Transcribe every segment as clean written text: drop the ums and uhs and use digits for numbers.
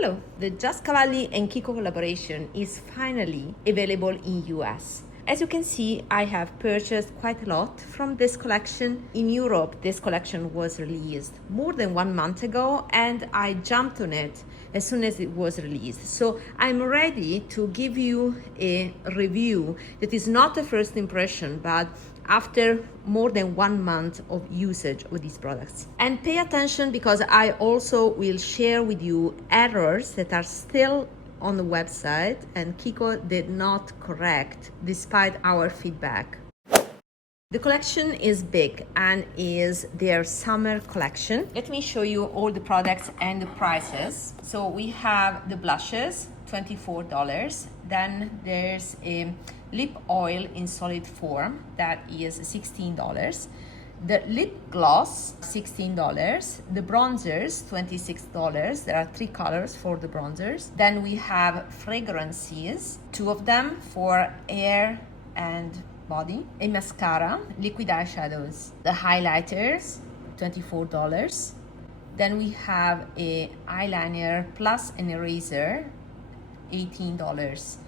Hello, the Just Cavalli and KIKO collaboration is finally available in US. As you can see, I have purchased quite a lot from this collection. In Europe, this collection was released more than 1 month ago, and I jumped on it as soon as it was released. So I'm ready to give you a review that is not a first impression, but after more than 1 month of usage of these products. And pay attention, because I also will share with you errors that are still on the website and KIKO did not correct despite our feedback. The collection is big and is their summer collection. Let me show you all the products and the prices. So we have the blushes, $24. Then there's a lip oil in solid form that is $16. The lip gloss, $16. The bronzers, $26. There are 3 colors for the bronzers. Then we have fragrances, 2 of them for hair and body. A mascara, liquid eyeshadows. The highlighters, $24. Then we have a eyeliner plus an eraser, $18.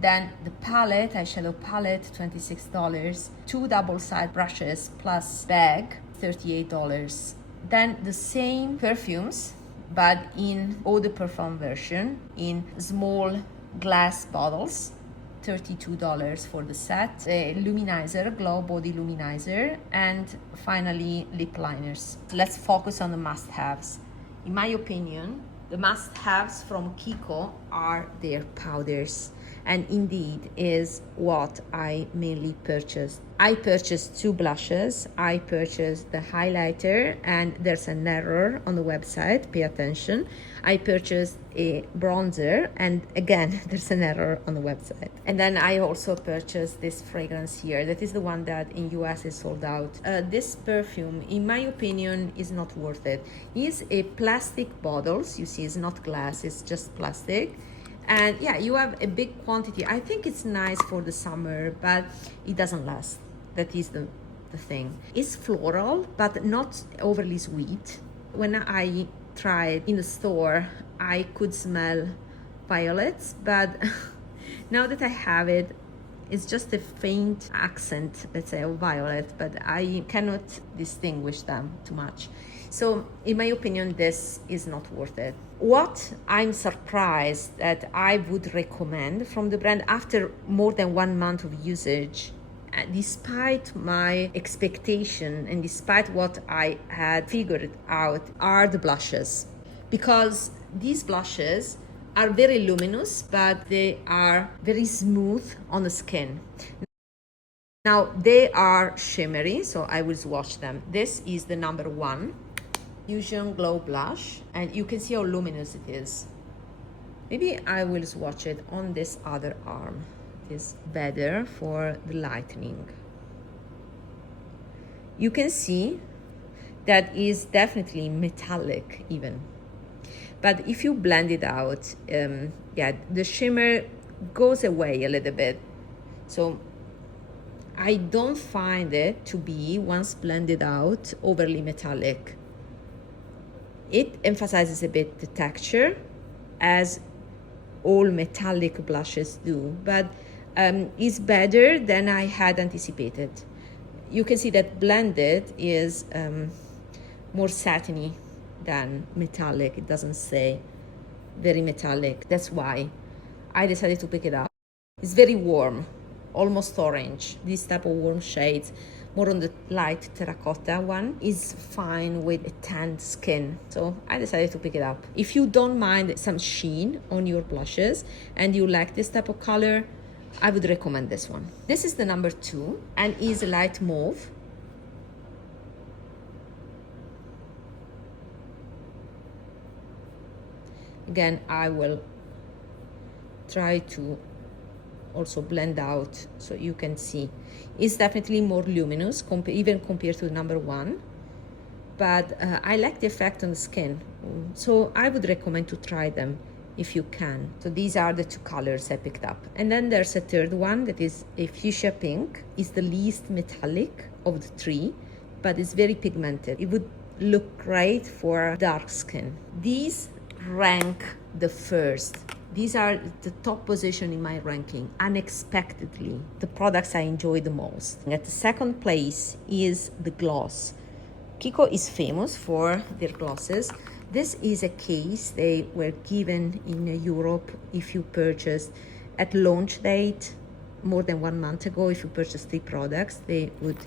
Then the palette, eyeshadow palette, $26. 2 double-side brushes plus bag, $38. Then the same perfumes, but in eau de parfum version, in small glass bottles, $32 for the set. A luminizer, glow body luminizer, and finally lip liners. Let's focus on the must-haves. In my opinion, the must-haves from KIKO are their powders, and indeed is what I mainly purchased. I purchased 2 blushes, I purchased the highlighter, and there's an error on the website, pay attention. I purchased a bronzer, and again, there's an error on the website. And then I also purchased this fragrance here. That is the one that in US is sold out. This perfume, in my opinion, is not worth it. It's a plastic bottles, you see it's not glass, it's just plastic. And yeah, you have a big quantity. I think it's nice for the summer, but it doesn't last. That is the thing. It's floral, but not overly sweet. When I tried in the store, I could smell violets, but now that I have it, it's just a faint accent, let's say, of violet, but I cannot distinguish them too much. So in my opinion, this is not worth it. What I'm surprised that I would recommend from the brand after more than 1 month of usage, despite my expectation and despite what I had figured out, are the blushes. Because these blushes are very luminous, but they are very smooth on the skin. Now they are shimmery, so I will swatch them. This is the number 1. Fusion Glow Blush, and you can see how luminous it is. Maybe I will swatch it on this other arm. It is better for the lightening. You can see that is definitely metallic even. But if you blend it out, yeah, the shimmer goes away a little bit. So I don't find it to be, once blended out, overly metallic. It emphasizes a bit the texture, as all metallic blushes do, but is better than I had anticipated. You can see that blended is more satiny than metallic. It doesn't say very metallic. That's why I decided to pick it up. It's very warm, almost orange. This type of warm shades, more on the light terracotta one, is fine with a tanned skin. So I decided to pick it up. If you don't mind some sheen on your blushes and you like this type of color, I would recommend this one. This is the number 2 and is a light mauve. Again, I will try to also blend out so you can see. It's definitely more luminous, even compared to the number 1. But I like the effect on the skin. So I would recommend to try them if you can. So these are the 2 colors I picked up. And then there's a third one that is a fuchsia pink. It's the least metallic of the 3, but it's very pigmented. It would look great for dark skin. These rank the first. These are the top position in my ranking, unexpectedly. The products I enjoy the most. At the second place is the gloss. KIKO is famous for their glosses. This is a case they were given in Europe if you purchased at launch date more than 1 month ago. If you purchased 3 products, they would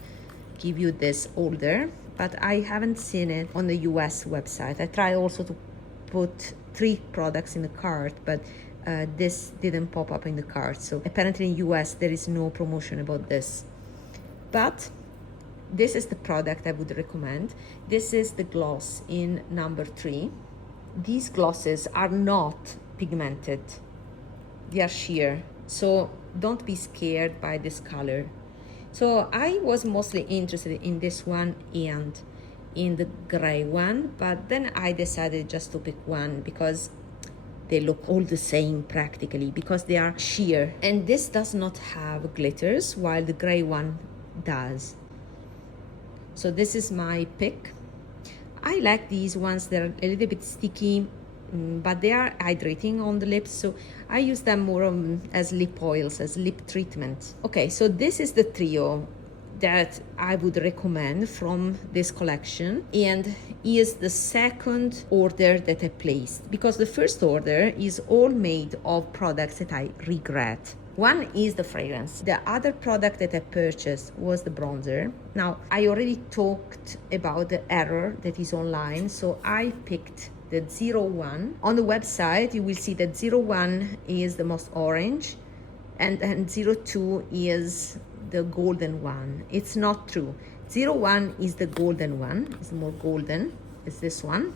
give you this holder, but I haven't seen it on the US website. I tried also to put 3 products in the cart, but this didn't pop up in the cart. So apparently in US there is no promotion about this. But this is the product I would recommend. This is the gloss in number 3. These glosses are not pigmented. They are sheer. So don't be scared by this color. So I was mostly interested in this one and in the gray one, but then I decided just to pick one because they look all the same practically, because they are sheer. And this does not have glitters, while the gray one does. So this is my pick. I like these ones. They're a little bit sticky, but they are hydrating on the lips, so I use them more as lip oils, as lip treatment. Okay, so this is the trio that I would recommend from this collection, and is the second order that I placed, because the first order is all made of products that I regret. One is the fragrance. The other product that I purchased was the bronzer. Now, I already talked about the error that is online, so I picked the 01. On the website, you will see that 01 is the most orange, and 02 is the golden one. It's not true. 01 is the golden one. It's more golden. It's this one.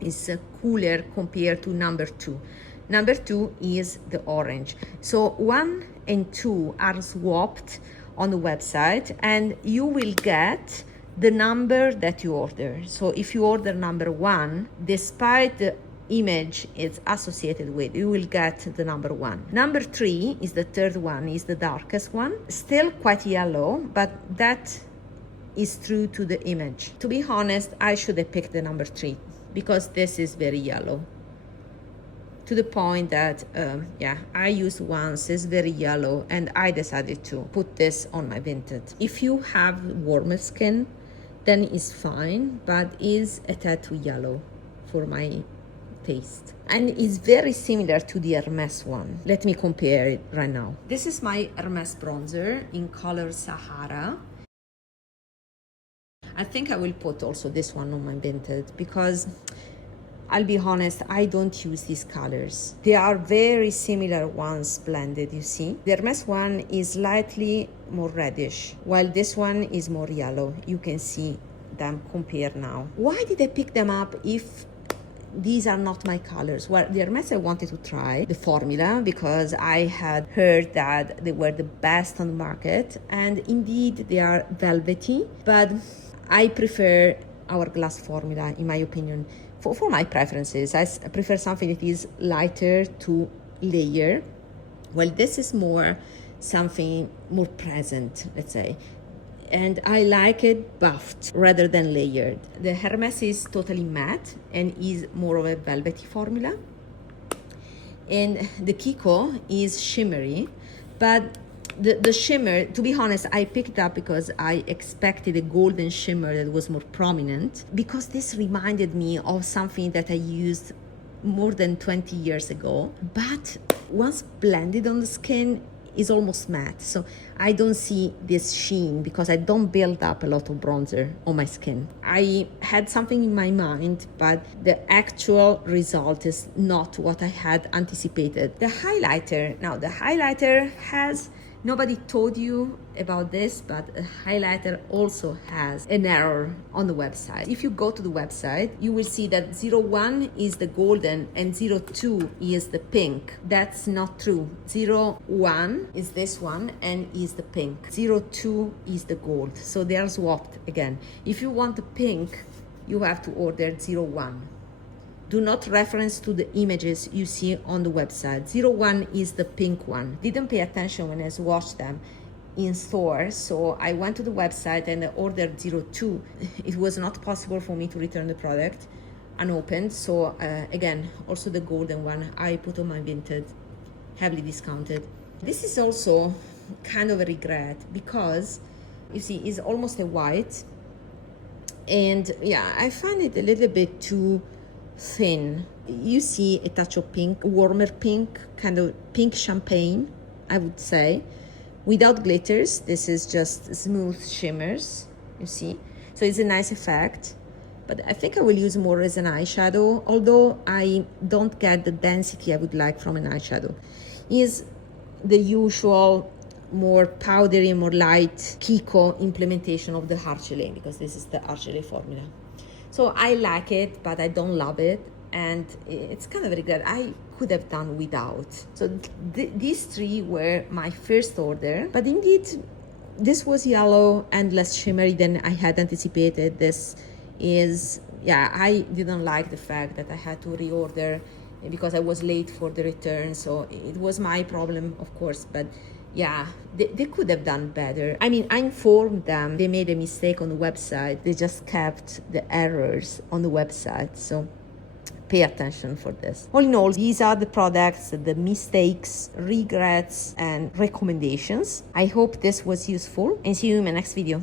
It's cooler compared to number 2. Number 2 is the orange. So 1 and 2 are swapped on the website, and you will get the number that you order. So if you order number 1, despite the image it's associated with, you will get the number 1. Number 3 is the third one, is the darkest one. Still quite yellow, but that is true to the image. To be honest, I should have picked the number 3 because this is very yellow. To the point that, I used once, it's very yellow, and I decided to put this on my Vinted. If you have warmer skin, then it's fine, but is a tad too yellow for my taste. And it's very similar to the Hermes one. Let me compare it right now. This is my Hermes Bronzer in color Sahara. I think I will put also this one on my Vinted because I'll be honest, I don't use these colors. They are very similar ones blended, you see. The Hermes one is slightly more reddish, while this one is more yellow. You can see them compared now. Why did I pick them up if these are not my colors? Well, the Hermes I wanted to try the formula because I had heard that they were the best on the market, and indeed they are velvety, but I prefer Hourglass formula in my opinion. For my preferences, I prefer something that is lighter to layer. Well, this is more something more present, let's say. And I like it buffed rather than layered. The Hermes is totally matte and is more of a velvety formula. And the KIKO is shimmery, but the shimmer, to be honest, I picked it up because I expected a golden shimmer that was more prominent, because this reminded me of something that I used more than 20 years ago, but once blended on the skin is almost matte. So I don't see this sheen because I don't build up a lot of bronzer on my skin. I had something in my mind, but the actual result is not what I had anticipated. The highlighter, now the highlighter has, nobody told you about this, but a highlighter also has an error on the website. If you go to the website, you will see that 01 is the golden and 02 is the pink. That's not true. 01 is this one and is the pink. 02 is the gold. So they are swapped again. If you want the pink, you have to order 01. Do not reference to the images you see on the website. 01 is the pink one. Didn't pay attention when I swatched them in store, so I went to the website and I ordered 02. It was not possible for me to return the product. unopened. So again, also the golden one I put on my Vinted, heavily discounted. This is also kind of a regret because you see it's almost a white, and yeah, I find it a little bit too thin. You see a touch of pink, warmer pink, kind of pink champagne, I would say, without glitters. This is just smooth shimmers, you see. So it's a nice effect, but I think I will use more as an eyeshadow, although I don't get the density I would like from an eyeshadow. Is the usual more powdery, more light KIKO implementation of the Argelé, because this is the Argelé formula. So I like it, but I don't love it, and it's kind of a regret. I could have done without. So these three were my first order, but indeed this was yellow and less shimmery than I had anticipated. This is, yeah, I didn't like the fact that I had to reorder because I was late for the return, so it was my problem, of course, but yeah, they could have done better. I mean, I informed them they made a mistake on the website. They just kept the errors on the website, so pay attention for this. All in all, these are the products, the mistakes, regrets, and recommendations. I hope this was useful, and see you in my next video.